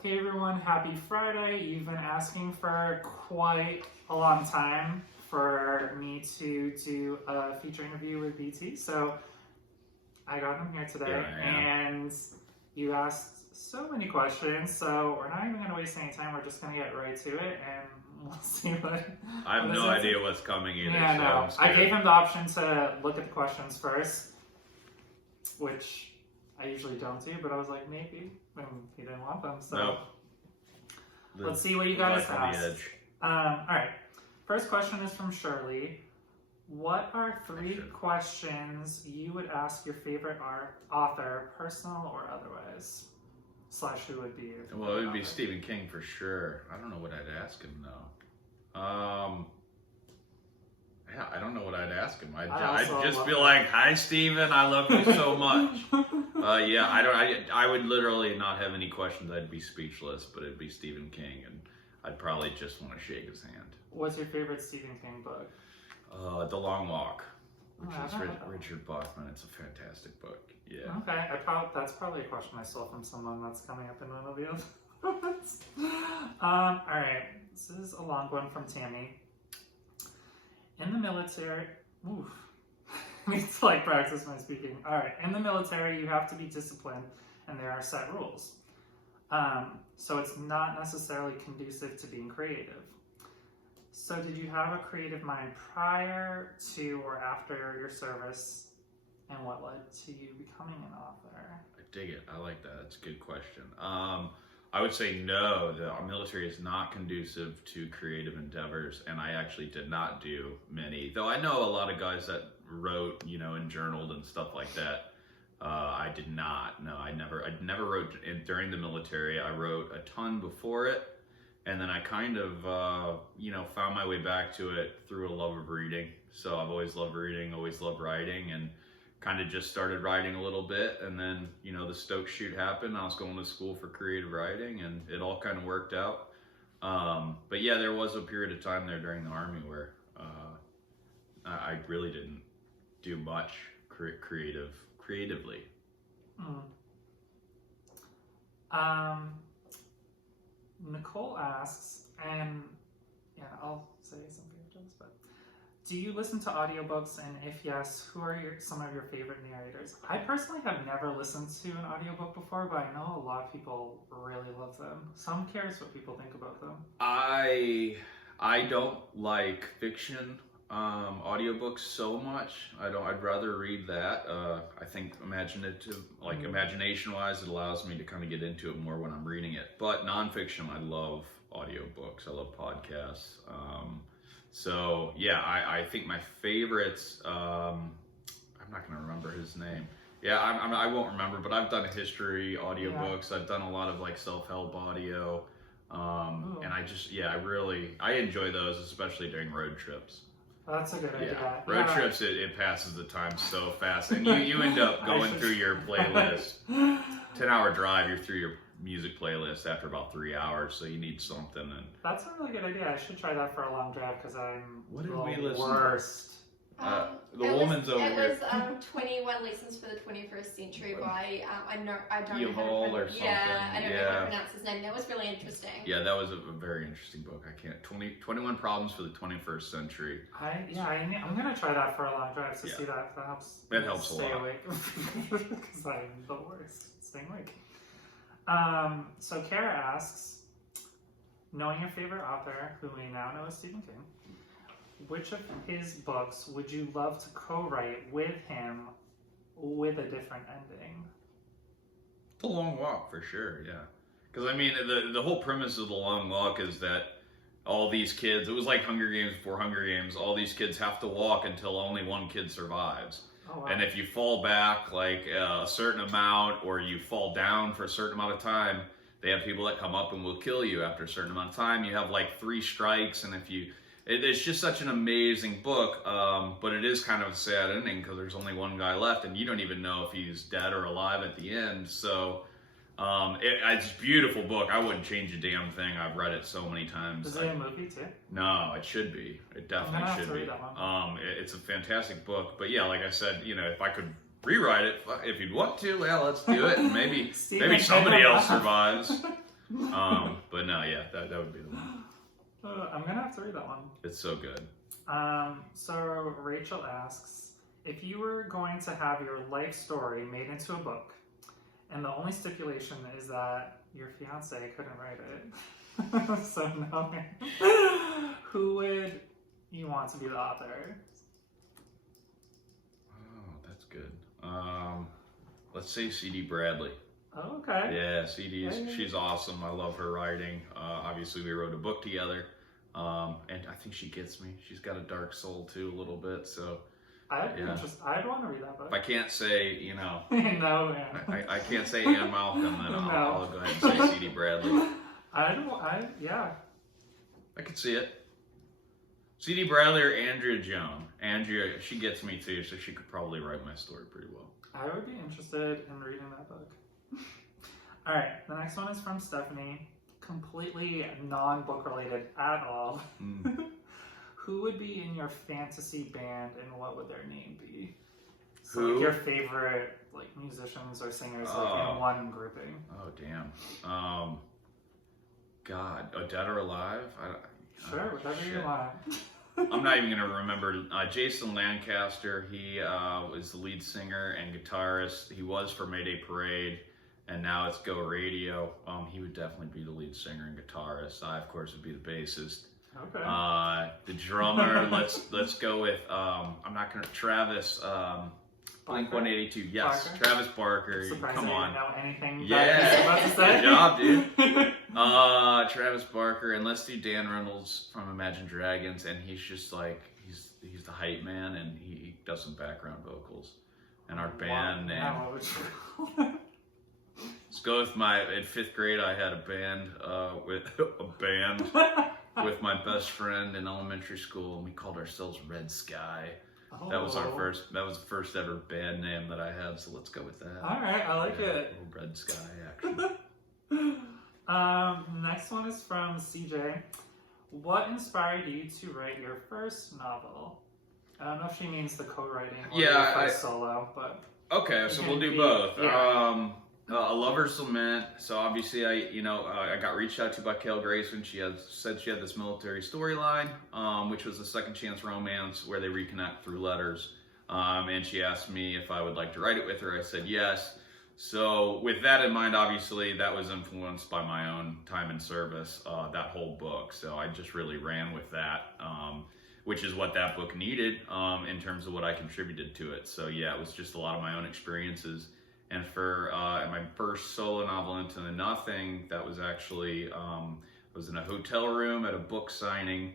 Hey everyone, happy Friday. You've been asking for quite a long time for me to do a feature interview with BT, so I got him here today, and you asked so many questions, so we're not even going to waste any time. We're just going to get right to it, and we'll see what... I have no idea what's coming either. Yeah, so no. I gave him the option to look at the questions first, which I usually don't do, but I was like, maybe, and he didn't want them, so... Nope. Let's see what you guys asked. Alright, first question is from Shirley. What are 3 questions you would ask your favorite author, personal or otherwise? / who would be your Well, it would author? be Stephen King for sure. I don't know what I'd ask him though. Yeah, I don't know what I'd ask him. I'd just be like, "Hi, Stephen, I love you so much." Yeah, I would literally not have any questions. I'd be speechless, but it'd be Stephen King, and I'd probably just want to shake his hand. What's your favorite Stephen King book? The Long Walk, which is Richard Bachman. It's a fantastic book. Yeah. Okay, that's probably a question I stole from someone that's coming up in one of the other ones. All right, this is a long one from Tammy. In the military, I need to practice my speaking. All right, in the military, you have to be disciplined, and there are set rules. So it's not necessarily conducive to being creative. So did you have a creative mind prior to or after your service, and what led to you becoming an author? I dig it. I like that. That's a good question. I would say no, the military is not conducive to creative endeavors, and I actually did not do many. Though I know a lot of guys that wrote, and journaled and stuff like that. I did not. No, I never wrote during the military. I wrote a ton before it, and then I kind of, found my way back to it through a love of reading. So I've always loved reading, always loved writing, and kind of just started writing a little bit, and then the Stokes shoot happened. I was going to school for creative writing, and it all kind of worked out. But yeah, there was a period of time there during the Army where I really didn't do much creatively. Nicole asks, and yeah, I'll say some pages, but do you listen to audiobooks, and if yes, who are some of your favorite narrators? I personally have never listened to an audiobook before, but I know a lot of people really love them. So I'm curious what people think about them. I don't like fiction audiobooks so much. I'd rather read that. I think imagination-wise, it allows me to kind of get into it more when I'm reading it. But nonfiction, I love audiobooks. I love podcasts. So yeah, I think my favorites, I'm not going to remember his name. Yeah, I won't remember, but I've done history audiobooks. I've done a lot of self-help audio. And I enjoy those, especially during road trips. That's a good idea. Road trips, it passes the time so fast. And you end up going through your playlist. 10-hour drive, you're through your music playlist after about 3 hours, so you need something. And that's a really good idea. I should try that for a long drive because I'm the worst. The woman's over here. It was 21 Lessons for the 21st Century by I don't know how to or something. I don't know how to pronounce his name. That was really interesting. Yeah, that was a very interesting book. 21 Problems for the 21st Century. I'm gonna try that for a long drive to see that. That helps. It helps a lot. Stay awake because I'm the worst staying awake. So Kara asks, knowing your favorite author, who we now know is Stephen King, which of his books would you love to co-write with him with a different ending? The Long Walk, for sure, yeah. Because, the whole premise of The Long Walk is that all these kids, it was like Hunger Games before Hunger Games, all these kids have to walk until only one kid survives. Oh, wow. And if you fall back a certain amount, or you fall down for a certain amount of time, they have people that come up and will kill you after a certain amount of time. You have 3 strikes, and it's just such an amazing book, but it is kind of a sad ending because there's only one guy left, and you don't even know if he's dead or alive at the end. So it's a beautiful book. I wouldn't change a damn thing. I've read it so many times. Is it a movie too? No, it should be. It definitely should be. It's a fantastic book. But yeah, like I said, if I could rewrite it, if you'd want to, well, let's do it. And maybe somebody else survives. But no, yeah, that would be the one. I'm gonna have to read that one. It's so good. So Rachel asks, if you were going to have your life story made into a book, and the only stipulation is that your fiance couldn't write it, so no, who would you want to be the author? Oh, that's good. Let's say C.D. Bradley. Oh, okay. Yeah, C.D. Yeah. She's awesome. I love her writing. Obviously, we wrote a book together, and I think she gets me. She's got a dark soul too, a little bit. So I'd want to read that book. if I can't say, No, man. I can't say Anne Malcolm, then No. I'll go ahead and say C.D. Bradley. Yeah. I could see it. C.D. Bradley or Andrea Joan. Andrea, she gets me too, so she could probably write my story pretty well. I would be interested in reading that book. All right, the next one is from Stephanie. Completely non-book related at all. Who would be in your fantasy band, and what would their name be? So Who? Like your favorite musicians or singers in one grouping. Oh damn. God, dead or alive? Sure, whatever you want. I'm not even gonna remember. Jason Lancaster. He was the lead singer and guitarist. He was for Mayday Parade, and now it's Go Radio. He would definitely be the lead singer and guitarist. I, of course, would be the bassist. Okay. The drummer. let's go with. I'm not gonna. Travis. Blink 182. Yes, Barker? Travis Barker. Surprised Come I on. didn't know anything Yeah. that about to say. Good job, dude. Travis Barker, and let's do Dan Reynolds from Imagine Dragons, and he's just like he's the hype man, and he does some background vocals. And our band name. What would you call it? Let's go with in 5th grade. I had a band with my best friend in elementary school, and we called ourselves Red Sky. Oh. That was the first ever band name that I had, so let's go with that. All right, I like it. Red Sky, actually. Next one is from CJ. What inspired you to write your first novel? I don't know if she means the co-writing or your first solo, but okay, so we'll do both. Yeah. A Lover's Lament. So obviously, I got reached out to by Kale Grayson. She said she had this military storyline, which was a second chance romance where they reconnect through letters. And she asked me if I would like to write it with her. I said yes. So with that in mind, obviously that was influenced by my own time in service, that whole book. So I just really ran with that, which is what that book needed in terms of what I contributed to it. So yeah, it was just a lot of my own experiences. And for my first solo novel, Into the Nothing, that was actually, I was in a hotel room at a book signing,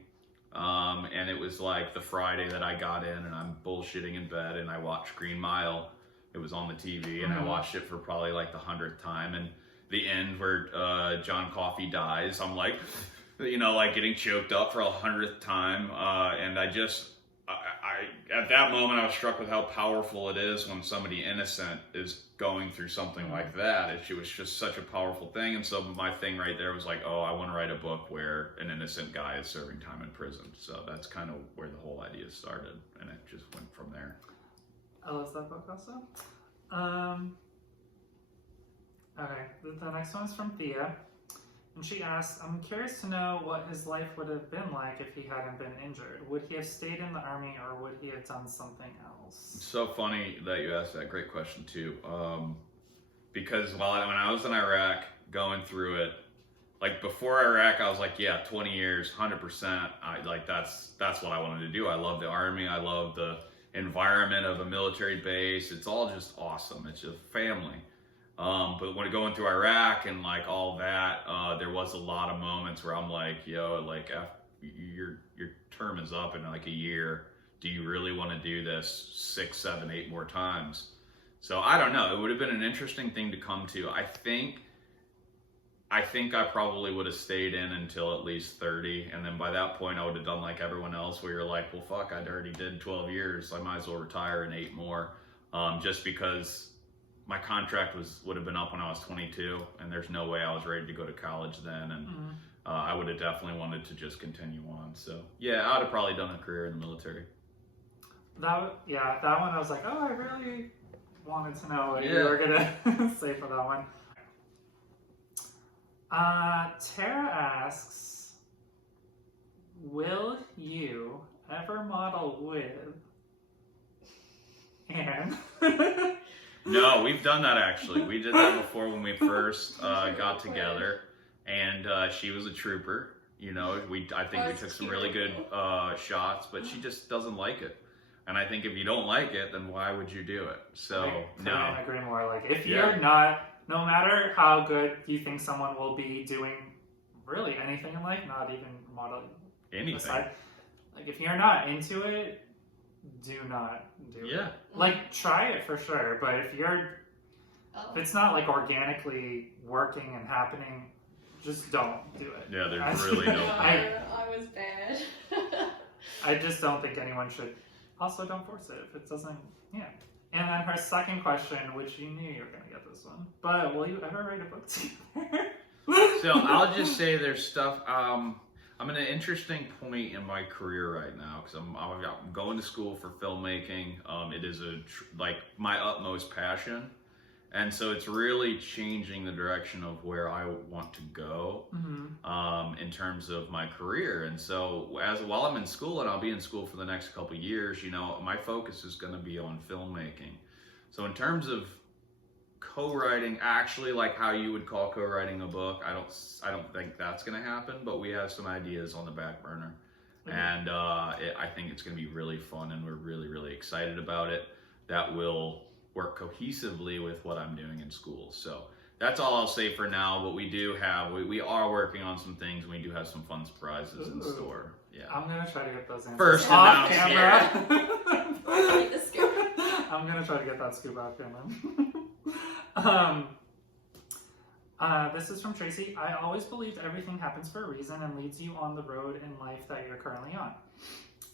and it was like the Friday that I got in, and I'm bullshitting in bed, and I watched Green Mile. It was on the TV, and I watched it for probably like the 100th time, and the end where John Coffey dies, I'm like, like getting choked up for 100th time, and at that moment, I was struck with how powerful it is when somebody innocent is going through something like that. It was just such a powerful thing. And so my thing right there was like, oh, I want to write a book where an innocent guy is serving time in prison. So that's kind of where the whole idea started. And it just went from there. I love that book also. Okay, the next one is from Thea. And she asks, I'm curious to know what his life would have been like if he hadn't been injured. Would he have stayed in the Army, or would he have done something else? It's so funny that you asked that. Great question, too. Because when I was in Iraq, going through it, like before Iraq, I was like, yeah, 20 years, 100%. That's what I wanted to do. I love the Army. I love the environment of a military base. It's all just awesome. It's just family. But when going through Iraq and like all that, there was a lot of moments where I'm like, yo, like your term is up in like a year. Do you really want to do this 6, 7, 8 more times? So I don't know. It would have been an interesting thing to come to. I think I probably would have stayed in until at least 30. And then by that point, I would have done like everyone else where you're like, well, fuck, I already did 12 years. I might as well retire in 8 more. Just because my contract would have been up when I was 22, and there's no way I was ready to go to college then, and I would have definitely wanted to just continue on. So yeah, I would have probably done a career in the military. That one I was like, oh, I really wanted to know what you were gonna say for that one. Tara asks, will you ever model with Anne? No, we've done that actually. We did that before when we first got together, and she was a trooper. You know, I think we took some really good shots, but she just doesn't like it. And I think if you don't like it, then why would you do it? So, no. I agree more. Like, if you're not, no matter how good you think someone will be doing really anything in life, not even modeling Anything. aside, like, if you're not into it, do not do it. Like, try it for sure, but if it's not, like, organically working and happening, just don't do it. Yeah, there's really no point. I was bad. I just don't think anyone should. Also, don't force it if it doesn't, And then her second question, which you knew you were going to get this one, but will you ever write a book together? So I'll just say there's stuff, I'm at an interesting point in my career right now because I'm going to school for filmmaking. It is like my utmost passion. And so it's really changing the direction of where I want to go in terms of my career. And so while I'm in school, and I'll be in school for the next couple of years, you know, my focus is going to be on filmmaking. So in terms of co-writing, actually like how you would call co-writing a book, I don't think that's going to happen, but we have some ideas on the back burner. And I think it's going to be really fun, and we're really, really excited about it. That will work cohesively with what I'm doing in school. So that's all I'll say for now, but we are working on some things, and we do have some fun surprises in store. Yeah. I'm going to try to get those answers First off announced, camera. Yeah. I'm going to try to get that scoop off camera. This is from Tracy. I always believed everything happens for a reason and leads you on the road in life that you're currently on.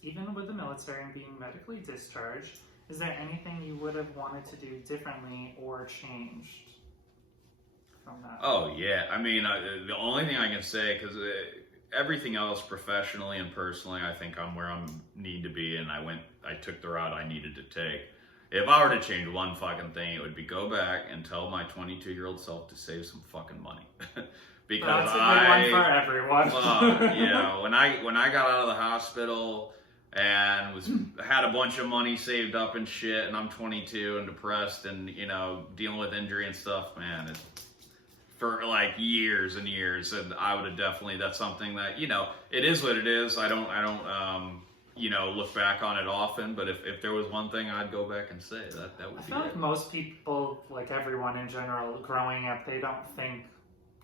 Even with the military and being medically discharged, is there anything you would have wanted to do differently or changed from that? Oh, yeah. I mean, the only thing I can say, because everything else professionally and personally, I think I'm where I need to be, and I took the route I needed to take. If I were to change one fucking thing, it would be go back and tell my 22-year-old self to save some fucking money. Because that's a good one for everyone. When I got out of the hospital and had a bunch of money saved up and shit, and I'm 22 and depressed and, you know, dealing with injury and stuff, man, it's for like years and years. And I would have definitely, that's something that, you know, it is what it is. I don't you know, look back on it often, but if there was one thing I'd go back and say, that would be it. I feel like most people, like everyone in general, growing up, they don't think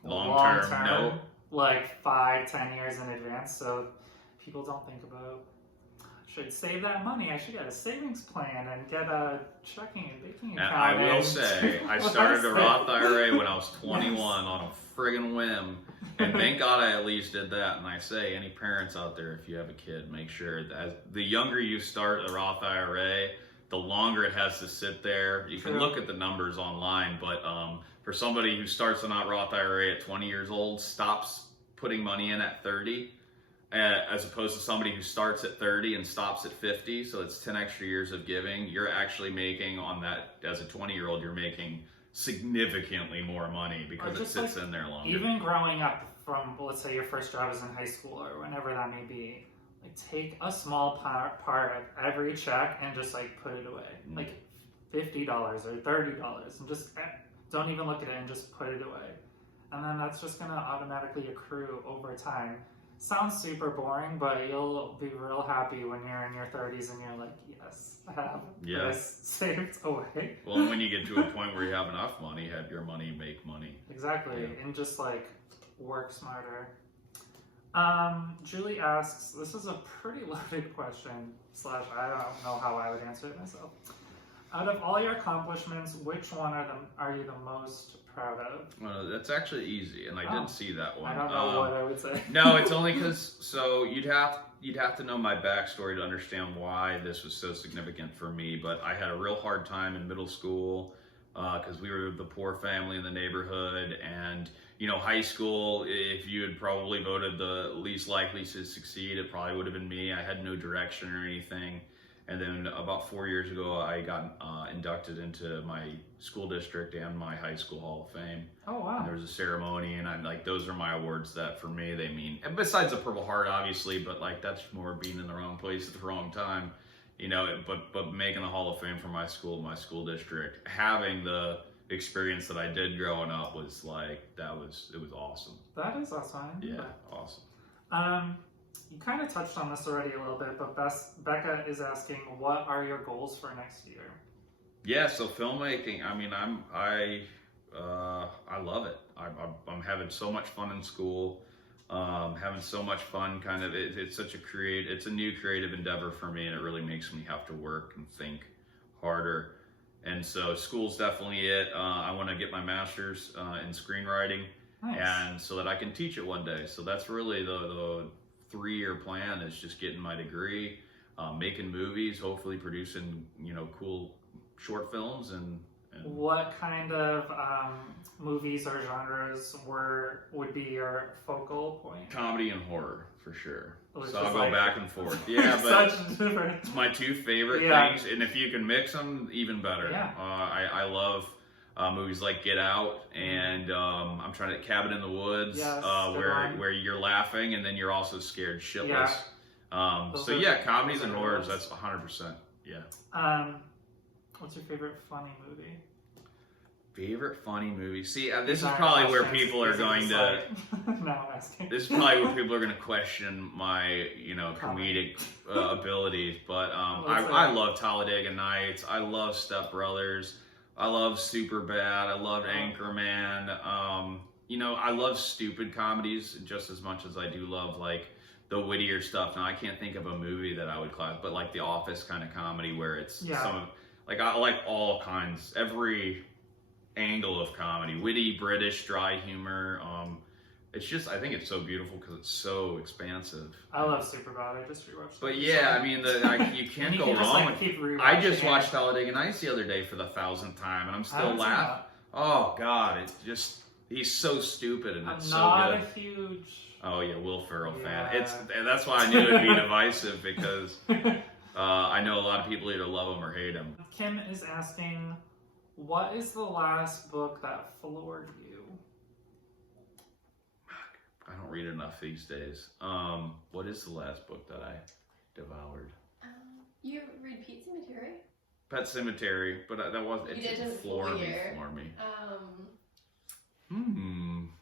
long term, no. Like 5-10 years in advance, so people don't think about, I should save that money, I should get a savings plan and get a checking and banking account. And I will say, I started a Roth IRA when I was 21 on a friggin' whim. And thank God I at least did that. And I say, any parents out there, if you have a kid, make sure that the younger you start a Roth IRA, the longer it has to sit there. You can look at the numbers online, but for somebody who starts a Roth IRA at 20 years old, stops putting money in at 30, as opposed to somebody who starts at 30 and stops at 50, so it's 10 extra years of giving, you're actually making on that, as a 20-year-old, you're making significantly more money because it sits in there longer. Even growing up from, let's say your first job is in high school or whenever that may be, like take a small part of every check and just like put it away, like $50 or $30, and just don't even look at it and just put it away, and then that's just gonna automatically accrue over time. Sounds super boring, but you'll be real happy when you're in your 30s and you're like, yes, I have this saved away. Well, when you get to a point where you have enough money, have your money make money. Exactly, and just like work smarter. Julie asks, this is a pretty loaded question, / I don't know how I would answer it myself. Out of all your accomplishments, which one are you the most proud of? Well, that's actually easy, and I didn't see that one. I don't know what I would say. No, it's only because, so you'd have to know my backstory to understand why this was so significant for me, but I had a real hard time in middle school because we were the poor family in the neighborhood, and you know, high school, if you had probably voted the least likely to succeed, it probably would have been me. I had no direction or anything. And then about 4 years ago, I got inducted into my school district and my high school Hall of Fame. Oh, wow. And there was a ceremony, and I'm like, those are my awards that for me they mean. And besides the Purple Heart, obviously, but like that's more being in the wrong place at the wrong time, you know. But making the Hall of Fame for my school district, having the experience that I did growing up was like it was awesome. That is awesome. Yeah, awesome. You kind of touched on this already a little bit, but Becca is asking, what are your goals for next year? Yeah, so filmmaking. I mean, I love it. I'm having so much fun in school. Having so much fun. Kind of, it's such it's a new creative endeavor for me, and it really makes me have to work and think harder. And so, school's definitely it. I want to get my master's in screenwriting, Nice. and so that I can teach it one day. So that's really the 3-year plan, is just getting my degree, making movies, hopefully producing, cool short films and What kind of movies or genres would be your focal point? comedy and horror for sure. Which So I'll is go like- back and forth. Yeah, but Such a difference. it's my 2 favorite Yeah. things, and if you can mix them, even better. Yeah. I love movies like Get Out, and I'm trying to Cabin in the Woods, Yes, good one. where you're laughing and then you're also scared shitless. Yeah. So Those yeah, are- comedies those and are horrors. good ones. That's 100%. Yeah. What's your favorite funny movie? Favorite funny movie. See, this is Sorry, probably where questions. people are These going just to. like- No, I'm asking. This is probably where people are going to question my, comedic abilities. But I love Talladega Nights. I love Step Brothers. I love Superbad. I love Anchorman. I love stupid comedies just as much as I do love like the wittier stuff. Now I can't think of a movie that I would class, but like The Office kind of comedy where it's I like all kinds, every angle of comedy, witty, British, dry humor. It's just, I think it's so beautiful because it's so expansive. I love Superbad. I just rewatched it. But yeah, I mean, you can't go wrong with. Keep I just rewatching it. watched Talladega Nights the other day for the 1,000th time, and I'm I still haven't seen laughing. that. Oh God, it's just he's so stupid and I'm it's so not good. a huge. Oh yeah, Will Ferrell fan. Yeah. That's why I knew it'd be divisive because I know a lot of people either love him or hate him. Kim is asking, what is the last book that floored you? I don't read enough these days. What is the last book that I devoured? You read Pete Cemetery? Pet Cemetery, but that wasn't. It You didn't didn't floor me. floor.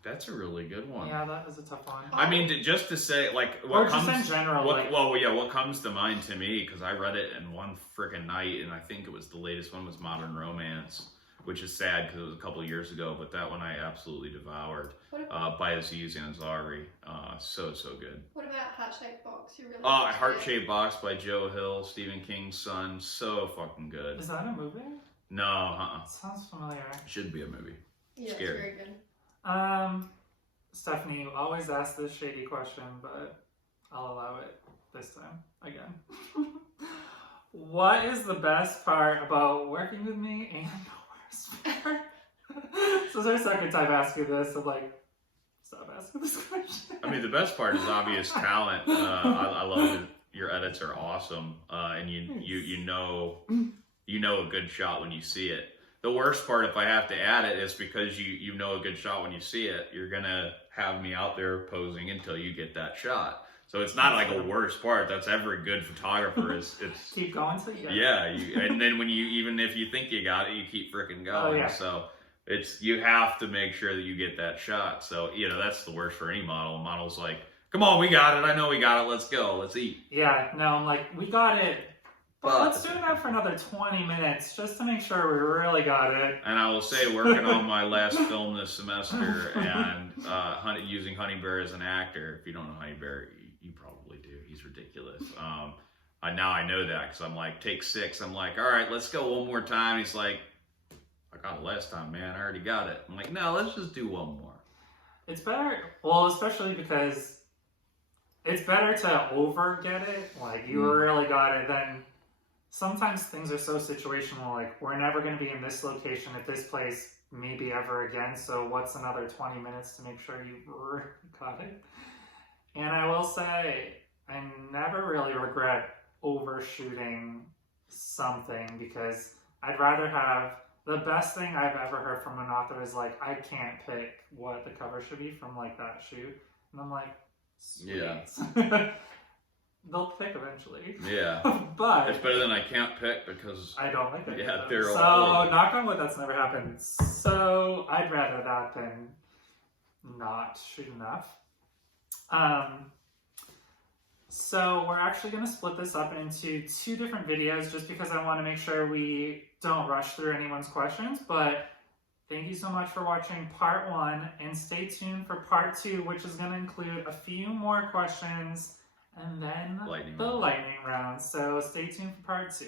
That's a really good one. Yeah, that is a tough one. I mean, just to say, like, Or what just comes, in general, what, like- well, yeah, what comes to mind to me, because I read it in one freaking night, and I think it was the latest one was Modern Romance, which is sad because it was a couple of years ago, but that one I absolutely devoured, by Aziz Ansari. So good. What about Heart Shaped Box? You really Heart Shaped Box by Joe Hill, Stephen King's son. So fucking good. Is that a movie? No, Sounds familiar. should be a movie. Yeah, Scary. it's very good. Stephanie, you always ask this shady question, but I'll allow it this time again. What is the best part about working with me and the worst part? So it's our second time asking this. I'm like, stop asking this question. I mean, the best part is obvious talent. I love that your edits are awesome, and you know a good shot when you see it. The worst part, if I have to add it, is because you know a good shot when you see it. You're gonna have me out there posing until you get that shot. So it's not like a worst part. That's every good photographer is. It's Keep going till you get it. yeah. And then even if you think you got it, you keep freaking going. Oh, yeah. So you have to make sure that you get that shot. So that's the worst for any model. A model's like, come on, we got it. I know we got it. Let's go. Let's eat. Yeah, no, I'm like, we got it. But But- let's do that for another 20 minutes just to make sure we really got it. And I will say, working on my last film this semester and using Honey Bear as an actor. If you don't know Honey Bear, you probably do. He's ridiculous. Now I know that because I'm like, take 6. I'm like, all right, let's go one more time. He's like, I got it last time, man. I already got it. I'm like, no, let's just do one more. It's better, well, especially because it's better to over get it, like you really got it, than sometimes things are so situational, like we're never going to be in this location at this place maybe ever again, so what's another 20 minutes to make sure you got it? And I will say, I never really regret overshooting something, because I'd rather have the best thing I've ever heard from an author is like, I can't pick what the cover should be from like that shoot. And I'm like, sweet. Yeah. They'll pick eventually. Yeah. But It's better than I can't pick because I don't like it. Yeah, they're so all knock on wood, that's never happened. So I'd rather that than not shoot enough. So we're actually going to split this up into 2 different videos just because I want to make sure we don't rush through anyone's questions. But thank you so much for watching part 1, and stay tuned for part 2, which is going to include a few more questions and then Lightning the round. lightning round. So stay tuned for part 2.